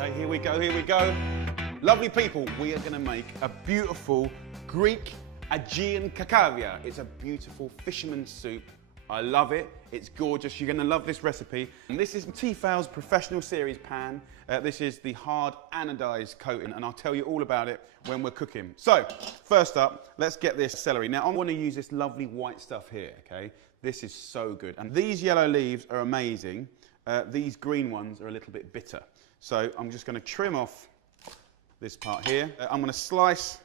Okay, here we go, here we go. Lovely people, we are going to make a beautiful Greek Aegean kakavia. It's a beautiful fisherman's soup. I love it. It's gorgeous. You're going to love this recipe. And this is Tefal's professional series pan. This is the hard anodised coating, and I'll tell you all about it when we're cooking. So, first up, let's get this celery. Now, I want to use this lovely white stuff here, okay? This is so good. And these yellow leaves are amazing. These green ones are a little bit bitter. So, I'm just going to trim off this part here. I'm going to slice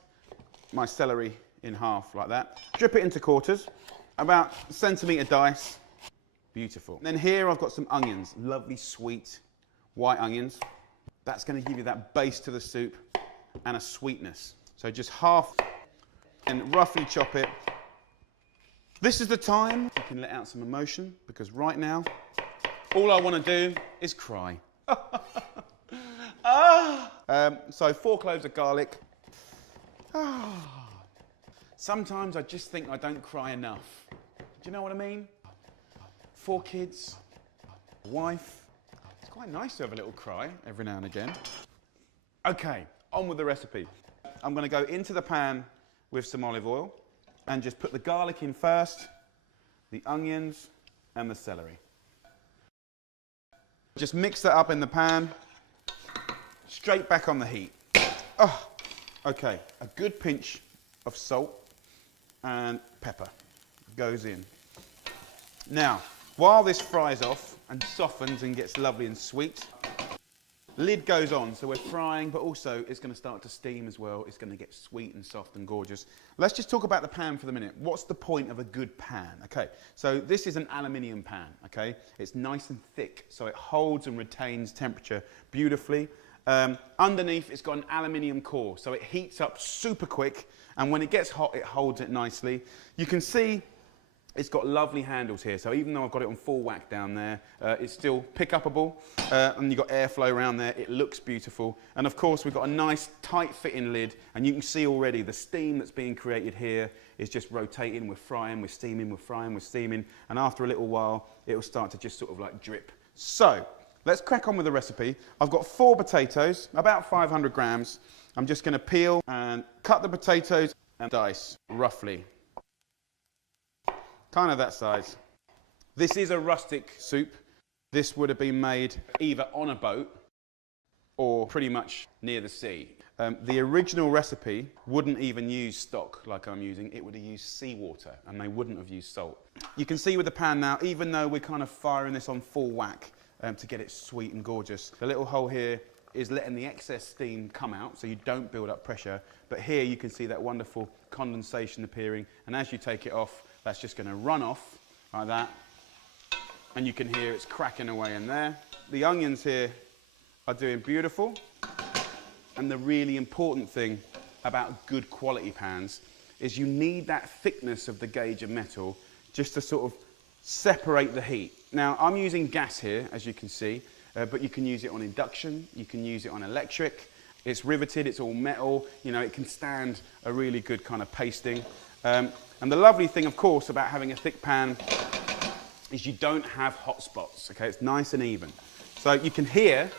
my celery in half like that. Drip it into quarters, about centimetre dice. Beautiful. Then here I've got some onions, lovely sweet white onions. That's going to give you that base to the soup and a sweetness. So just half and roughly chop it. This is the time you can let out some emotion, because right now all I want to do is cry. So 4 cloves of garlic. Sometimes I just think I don't cry enough. Do you know what I mean? 4 kids, a wife. It's quite nice to have a little cry every now and again. Okay, on with the recipe. I'm going to go into the pan with some olive oil and just put the garlic in first, the onions and the celery. Just mix that up in the pan, straight back on the heat. Oh, okay, a good pinch of salt and pepper goes in. Now, while this fries off and softens and gets lovely and sweet, lid goes on, so we're frying, but also it's going to start to steam as well. It's going to get sweet and soft and gorgeous. Let's just talk about the pan for the minute. What's the point of a good pan? Okay, so this is an aluminium pan, okay? It's nice and thick, so it holds and retains temperature beautifully. Underneath, it's got an aluminium core, so it heats up super quick, and when it gets hot, it holds it nicely. You can see it's got lovely handles here, so even though I've got it on full whack down there, it's still pick-upable, and you've got airflow around there. It looks beautiful. And of course, we've got a nice, tight-fitting lid, and you can see already the steam that's being created here is just rotating. We're frying, we're steaming, we're frying, we're steaming, and after a little while, it'll start to just sort of like drip. So, let's crack on with the recipe. I've got 4 potatoes, about 500 grams. I'm just going to peel and cut the potatoes and dice, roughly. Kind of that size. This is a rustic soup. This would have been made either on a boat or pretty much near the sea. The original recipe wouldn't even use stock like I'm using. It would have used seawater, and they wouldn't have used salt. You can see with the pan now, even though we're kind of firing this on full whack to get it sweet and gorgeous, the little hole here is letting the excess steam come out so you don't build up pressure. But here you can see that wonderful condensation appearing, and as you take it off, that's just going to run off like that, and you can hear it's cracking away in there. The onions here are doing beautiful, and the really important thing about good quality pans is you need that thickness of the gauge of metal just to sort of separate the heat. Now, I'm using gas here, as you can see, but you can use it on induction, you can use it on electric. It's riveted, it's all metal, you know, it can stand a really good kind of pasting. And the lovely thing, of course, about having a thick pan is you don't have hot spots, okay? It's nice and even. So you can hear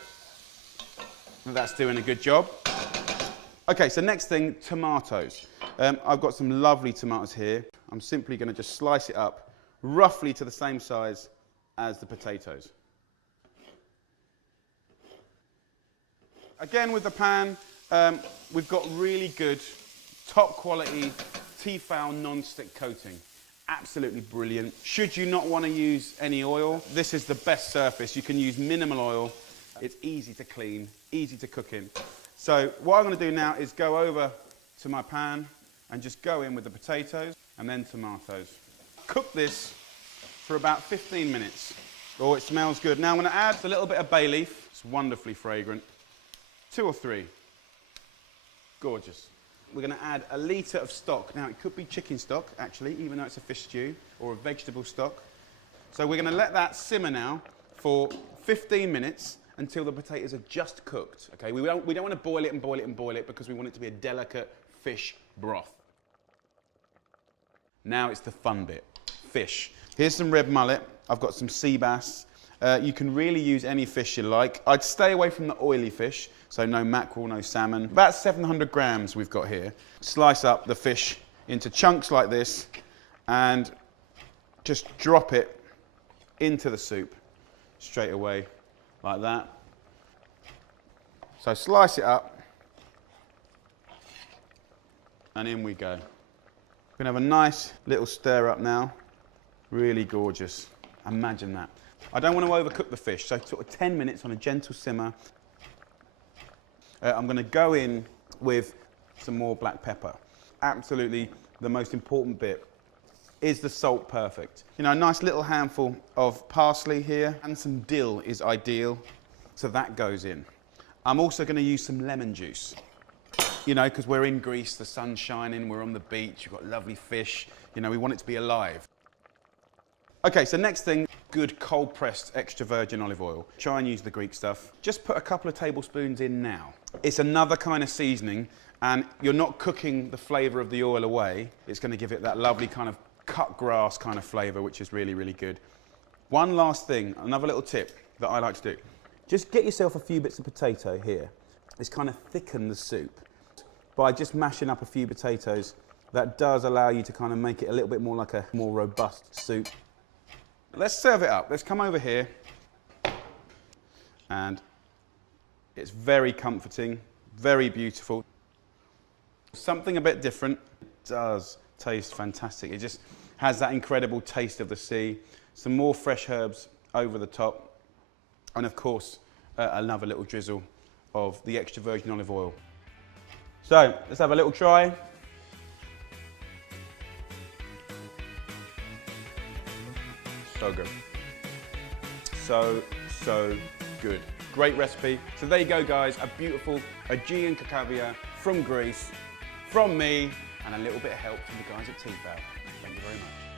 that that's doing a good job. Okay, so next thing, tomatoes. I've got some lovely tomatoes here. I'm simply going to just slice it up roughly to the same size as the potatoes. Again, with the pan, we've got really good, top quality Tefal non-stick coating. Absolutely brilliant. Should you not want to use any oil, this is the best surface. You can use minimal oil. It's easy to clean, easy to cook in. So what I'm going to do now is go over to my pan and just go in with the potatoes and then tomatoes. Cook this for about 15 minutes. Oh, it smells good. Now I'm going to add a little bit of bay leaf. It's wonderfully fragrant. 2 or 3. Gorgeous. We're going to add a litre of stock. Now, it could be chicken stock, actually, even though it's a fish stew, or a vegetable stock. So we're going to let that simmer now for 15 minutes until the potatoes are just cooked. Okay, we don't want to boil it and boil it and boil it because we want it to be a delicate fish broth. Now it's the fun bit. Fish. Here's some red mullet. I've got some sea bass. You can really use any fish you like. I'd stay away from the oily fish, so no mackerel, no salmon. About 700 grams we've got here. Slice up the fish into chunks like this and just drop it into the soup straight away like that. So slice it up and in we go. We're going to have a nice little stir up now. Really gorgeous. Imagine that. I don't want to overcook the fish, so sort of 10 minutes on a gentle simmer. I'm going to go in with some more black pepper. Absolutely the most important bit. Is the salt perfect? You know, a nice little handful of parsley here and some dill is ideal, so that goes in. I'm also going to use some lemon juice. You know, because we're in Greece, the sun's shining, we're on the beach, we've got lovely fish. You know, we want it to be alive. Okay, so next thing, good cold pressed extra virgin olive oil. Try and use the Greek stuff. Just put a couple of tablespoons in now. It's another kind of seasoning, and you're not cooking the flavour of the oil away. It's going to give it that lovely kind of cut grass kind of flavour, which is really, really good. One last thing, another little tip that I like to do. Just get yourself a few bits of potato here. This kind of thicken the soup. By just mashing up a few potatoes, that does allow you to kind of make it a little bit more like a more robust soup. Let's serve it up. Let's come over here. And it's very comforting, very beautiful. Something a bit different. It does taste fantastic. It just has that incredible taste of the sea. Some more fresh herbs over the top. And of course, another little drizzle of the extra virgin olive oil. So, let's have a little try. So good. So good. Great recipe. So there you go, guys. A beautiful Aegean cacavia from Greece, from me, and a little bit of help from the guys at Tefal. Thank you very much.